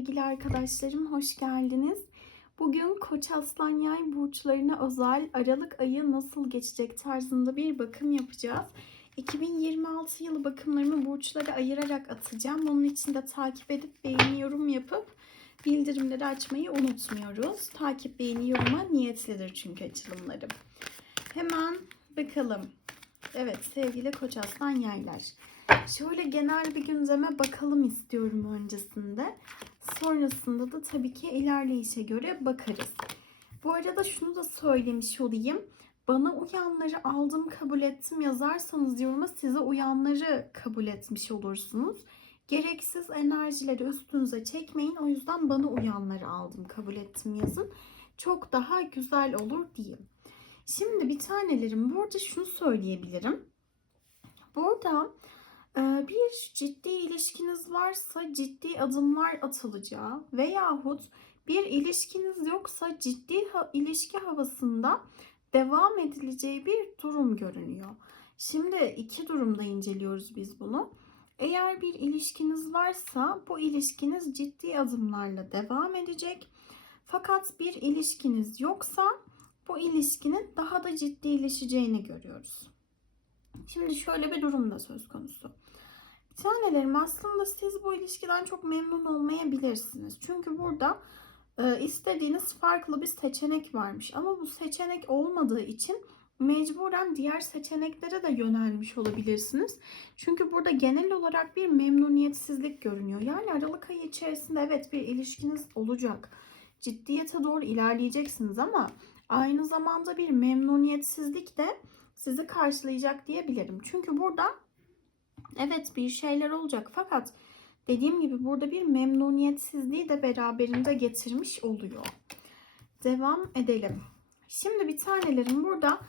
sevgili arkadaşlarım, hoş geldiniz. Bugün Koç Aslan Yay burçlarına özel Aralık ayı nasıl geçecek tarzında bir bakım yapacağız. 2026 yılı bakımlarımı burçlara ayırarak atacağım. Onun için de takip edip beğeni yorum yapıp bildirimleri açmayı unutmuyoruz. Takip beğeni yoruma niyetlidir çünkü açılımlarım. Hemen bakalım. Evet sevgili Koç Aslan Yaylar. Şöyle genel bir gündeme bakalım istiyorum öncesinde. Sonrasında da tabii ki ilerleyişe göre bakarız. Bu arada şunu da söylemiş olayım. Bana uyanları aldım kabul ettim yazarsanız yoruma size uyanları kabul etmiş olursunuz. Gereksiz enerjileri üstünüze çekmeyin. O yüzden bana uyanları aldım kabul ettim yazın. Çok daha güzel olur diyeyim. Şimdi bir tanelerim burada şunu söyleyebilirim. Burada bir ciddi ilişkiniz varsa ciddi adımlar atılacağı veyahut bir ilişkiniz yoksa ciddi ilişki havasında devam edileceği bir durum görünüyor. Şimdi iki durumda inceliyoruz biz bunu. Eğer bir ilişkiniz varsa bu ilişkiniz ciddi adımlarla devam edecek. Fakat bir ilişkiniz yoksa bu ilişkinin daha da ciddileşeceğini görüyoruz. Şimdi şöyle bir durum da söz konusu. Tanelerim aslında siz bu ilişkiden çok memnun olmayabilirsiniz. Çünkü burada e, istediğiniz farklı bir seçenek varmış. Ama bu seçenek olmadığı için mecburen diğer seçeneklere de yönelmiş olabilirsiniz. Çünkü burada genel olarak bir memnuniyetsizlik görünüyor. Yani Aralık ayı içerisinde evet bir ilişkiniz olacak. Ciddiyete doğru ilerleyeceksiniz ama aynı zamanda bir memnuniyetsizlik de sizi karşılayacak diyebilirim. Çünkü burada evet bir şeyler olacak fakat dediğim gibi burada bir memnuniyetsizliği de beraberinde getirmiş oluyor. Devam edelim. Şimdi bir tanelerim burada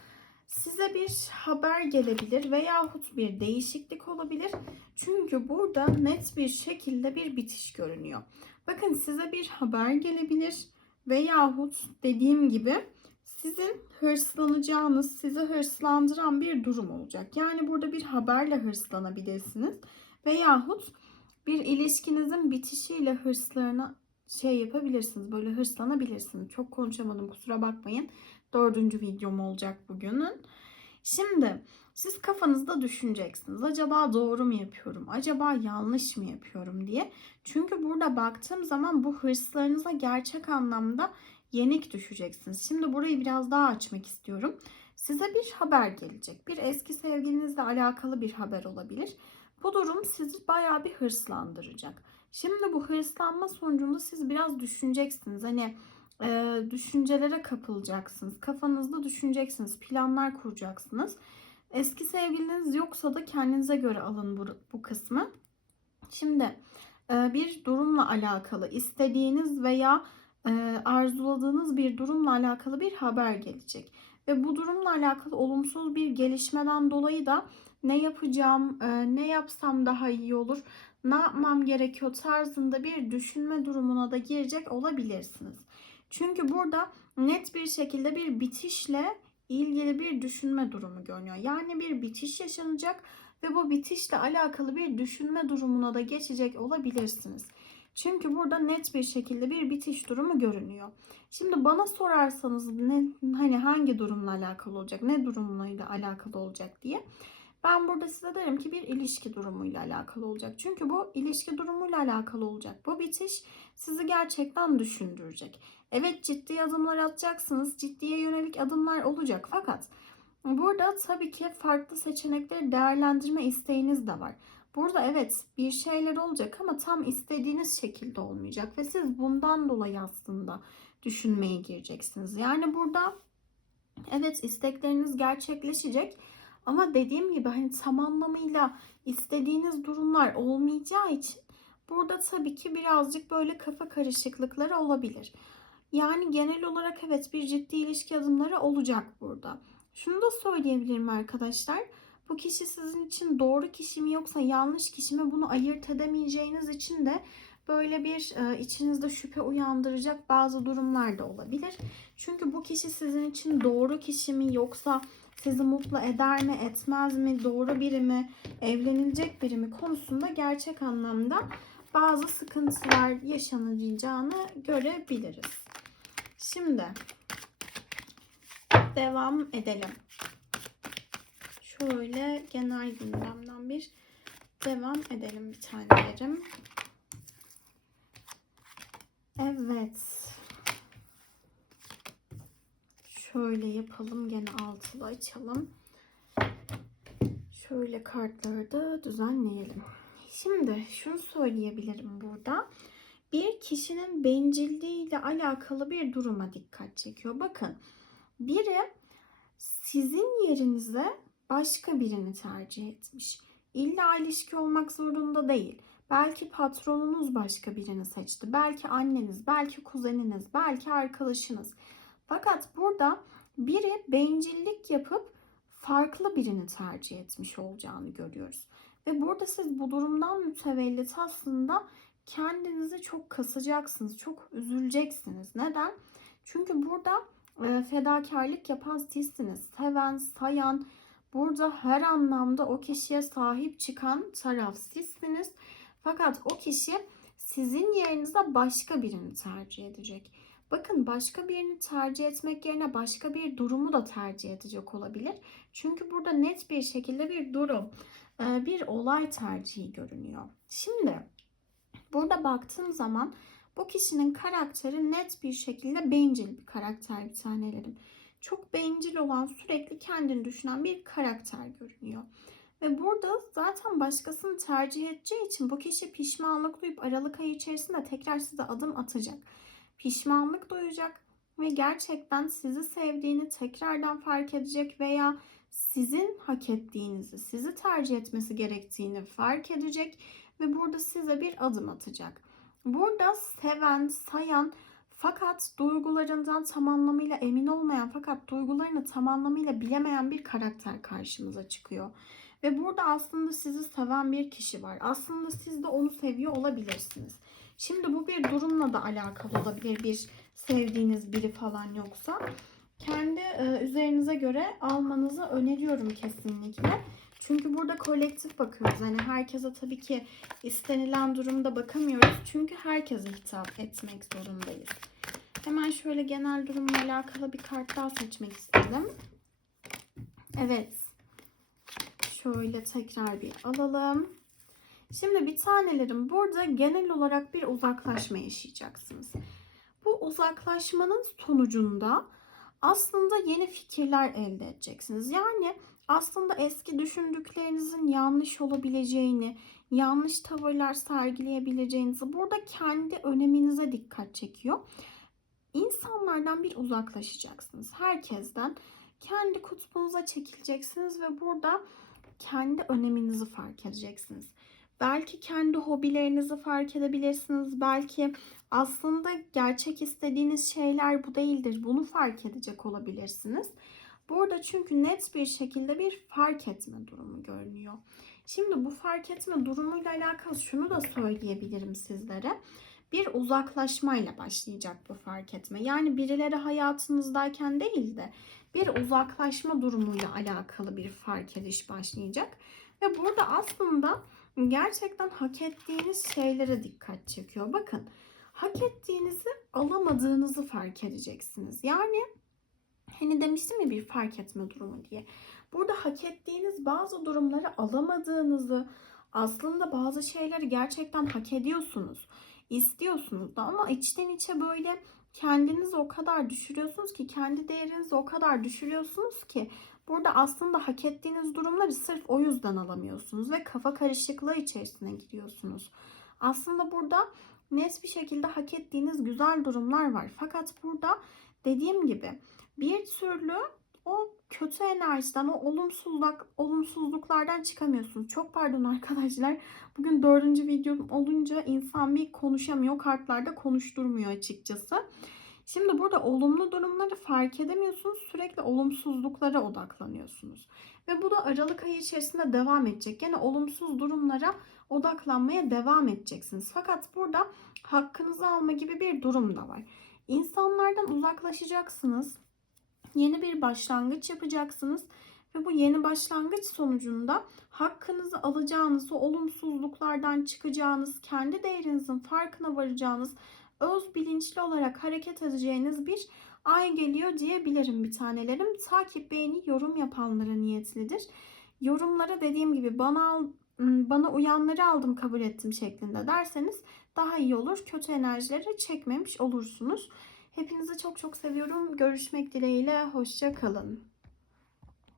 size bir haber gelebilir veyahut bir değişiklik olabilir. Çünkü burada net bir şekilde bir bitiş görünüyor. Bakın size bir haber gelebilir veyahut dediğim gibi sizin hırslanacağınız, sizi hırslandıran bir durum olacak. Yani burada bir haberle hırslanabilirsiniz. Veyahut bir ilişkinizin bitişiyle hırslarına şey yapabilirsiniz. Böyle hırslanabilirsiniz. Çok konuşamadım kusura bakmayın. Dördüncü videom olacak bugünün. Şimdi siz kafanızda düşüneceksiniz. Acaba doğru mu yapıyorum? Acaba yanlış mı yapıyorum diye. Çünkü burada baktığım zaman bu hırslarınıza gerçek anlamda yenik düşeceksiniz. Şimdi burayı biraz daha açmak istiyorum. Size bir haber gelecek. Bir eski sevgilinizle alakalı bir haber olabilir. Bu durum sizi bayağı bir hırslandıracak. Şimdi bu hırslanma sonucunda siz biraz düşüneceksiniz. Hani e, düşüncelere kapılacaksınız. Kafanızda düşüneceksiniz. Planlar kuracaksınız. Eski sevgiliniz yoksa da kendinize göre alın bu, bu kısmı. Şimdi e, bir durumla alakalı istediğiniz veya arzuladığınız bir durumla alakalı bir haber gelecek. Ve bu durumla alakalı olumsuz bir gelişmeden dolayı da ne yapacağım, ne yapsam daha iyi olur, ne yapmam gerekiyor tarzında bir düşünme durumuna da girecek olabilirsiniz. Çünkü burada net bir şekilde bir bitişle ilgili bir düşünme durumu görünüyor. Yani bir bitiş yaşanacak ve bu bitişle alakalı bir düşünme durumuna da geçecek olabilirsiniz. Çünkü burada net bir şekilde bir bitiş durumu görünüyor. Şimdi bana sorarsanız ne hani hangi durumla alakalı olacak, ne durumuyla alakalı olacak diye. Ben burada size derim ki bir ilişki durumuyla alakalı olacak. Çünkü bu ilişki durumuyla alakalı olacak. Bu bitiş sizi gerçekten düşündürecek. Evet ciddi adımlar atacaksınız. Ciddiye yönelik adımlar olacak. Fakat burada tabii ki farklı seçenekleri değerlendirme isteğiniz de var. Burada evet bir şeyler olacak ama tam istediğiniz şekilde olmayacak ve siz bundan dolayı aslında düşünmeye gireceksiniz. Yani burada evet istekleriniz gerçekleşecek ama dediğim gibi hani tam anlamıyla istediğiniz durumlar olmayacağı için burada tabii ki birazcık böyle kafa karışıklıkları olabilir. Yani genel olarak evet bir ciddi ilişki adımları olacak burada. Şunu da söyleyebilirim arkadaşlar. Bu kişi sizin için doğru kişi mi yoksa yanlış kişi mi bunu ayırt edemeyeceğiniz için de böyle bir e, içinizde şüphe uyandıracak bazı durumlar da olabilir. Çünkü bu kişi sizin için doğru kişi mi yoksa sizi mutlu eder mi etmez mi doğru biri mi evlenilecek biri mi konusunda gerçek anlamda bazı sıkıntılar yaşanacağını görebiliriz. Şimdi devam edelim. Şöyle genel gündemden bir devam edelim bir tanelerim. Evet. Şöyle yapalım. Gene altılı açalım. Şöyle kartları da düzenleyelim. Şimdi şunu söyleyebilirim burada. Bir kişinin bencilliği ile alakalı bir duruma dikkat çekiyor. Bakın biri sizin yerinize başka birini tercih etmiş. İlla ilişki olmak zorunda değil. Belki patronunuz başka birini seçti. Belki anneniz, belki kuzeniniz, belki arkadaşınız. Fakat burada biri bencillik yapıp farklı birini tercih etmiş olacağını görüyoruz. Ve burada siz bu durumdan mütevellit aslında kendinizi çok kasacaksınız, çok üzüleceksiniz. Neden? Çünkü burada e, fedakarlık yapan sizsiniz. Seven, sayan, burada her anlamda o kişiye sahip çıkan taraf sizsiniz. Fakat o kişi sizin yerinize başka birini tercih edecek. Bakın başka birini tercih etmek yerine başka bir durumu da tercih edecek olabilir. Çünkü burada net bir şekilde bir durum, e, bir olay tercihi görünüyor. Şimdi burada baktığım zaman bu kişinin karakteri net bir şekilde bencil bir karakter bir tanelerim. Çok bencil olan, sürekli kendini düşünen bir karakter görünüyor. Ve burada zaten başkasını tercih edeceği için bu kişi pişmanlık duyup Aralık ayı içerisinde tekrar size adım atacak. Pişmanlık duyacak ve gerçekten sizi sevdiğini tekrardan fark edecek veya sizin hak ettiğinizi, sizi tercih etmesi gerektiğini fark edecek ve burada size bir adım atacak. Burada seven, sayan fakat duygularından tam anlamıyla emin olmayan fakat duygularını tam anlamıyla bilemeyen bir karakter karşımıza çıkıyor. Ve burada aslında sizi seven bir kişi var. Aslında siz de onu seviyor olabilirsiniz. Şimdi bu bir durumla da alakalı olabilir. Bir sevdiğiniz biri falan yoksa. Kendi e, üzerinize göre almanızı öneriyorum kesinlikle. Çünkü burada kolektif bakıyoruz. Yani herkese tabii ki istenilen durumda bakamıyoruz. Çünkü herkese hitap etmek zorundayız. Hemen şöyle genel durumla alakalı bir kart daha seçmek istedim. Evet. Şöyle tekrar bir alalım. Şimdi bir tanelerim burada genel olarak bir uzaklaşma yaşayacaksınız. Bu uzaklaşmanın sonucunda aslında yeni fikirler elde edeceksiniz. Yani aslında eski düşündüklerinizin yanlış olabileceğini, yanlış tavırlar sergileyebileceğinizi burada kendi öneminize dikkat çekiyor. İnsanlardan bir uzaklaşacaksınız. Herkesten kendi kutbunuza çekileceksiniz ve burada kendi öneminizi fark edeceksiniz. Belki kendi hobilerinizi fark edebilirsiniz. Belki aslında gerçek istediğiniz şeyler bu değildir. Bunu fark edecek olabilirsiniz. Burada çünkü net bir şekilde bir fark etme durumu görünüyor. Şimdi bu fark etme durumuyla alakalı şunu da söyleyebilirim sizlere. Bir uzaklaşmayla başlayacak bu fark etme. Yani birileri hayatınızdayken değil de bir uzaklaşma durumuyla alakalı bir fark ediş başlayacak. Ve burada aslında gerçekten hak ettiğiniz şeylere dikkat çekiyor. Bakın hak ettiğinizi alamadığınızı fark edeceksiniz. Yani hani demiştim ya bir fark etme durumu diye. Burada hak ettiğiniz bazı durumları alamadığınızı aslında bazı şeyleri gerçekten hak ediyorsunuz. İstiyorsunuz da ama içten içe böyle kendinizi o kadar düşürüyorsunuz ki kendi değerinizi o kadar düşürüyorsunuz ki burada aslında hak ettiğiniz durumları sırf o yüzden alamıyorsunuz ve kafa karışıklığı içerisine giriyorsunuz. Aslında burada net bir şekilde hak ettiğiniz güzel durumlar var. Fakat burada dediğim gibi bir türlü o kötü enerjiden, o olumsuzluk, olumsuzluklardan çıkamıyorsunuz. Çok pardon arkadaşlar. Bugün dördüncü videom olunca insan bir konuşamıyor. Kartlarda konuşturmuyor açıkçası. Şimdi burada olumlu durumları fark edemiyorsunuz. Sürekli olumsuzluklara odaklanıyorsunuz. Ve bu da Aralık ayı içerisinde devam edecek. Yine olumsuz durumlara odaklanmaya devam edeceksiniz. Fakat burada hakkınızı alma gibi bir durum da var. İnsanlardan uzaklaşacaksınız. Yeni bir başlangıç yapacaksınız Ve bu yeni başlangıç sonucunda hakkınızı alacağınız, o olumsuzluklardan çıkacağınız, kendi değerinizin farkına varacağınız, öz bilinçli olarak hareket edeceğiniz bir ay geliyor diyebilirim bir tanelerim. Takip, beğeni, yorum yapanlara niyetlidir. Yorumlara dediğim gibi bana bana uyanları aldım kabul ettim şeklinde derseniz daha iyi olur. Kötü enerjileri çekmemiş olursunuz. Hepinizi çok çok seviyorum. Görüşmek dileğiyle. Hoşça kalın.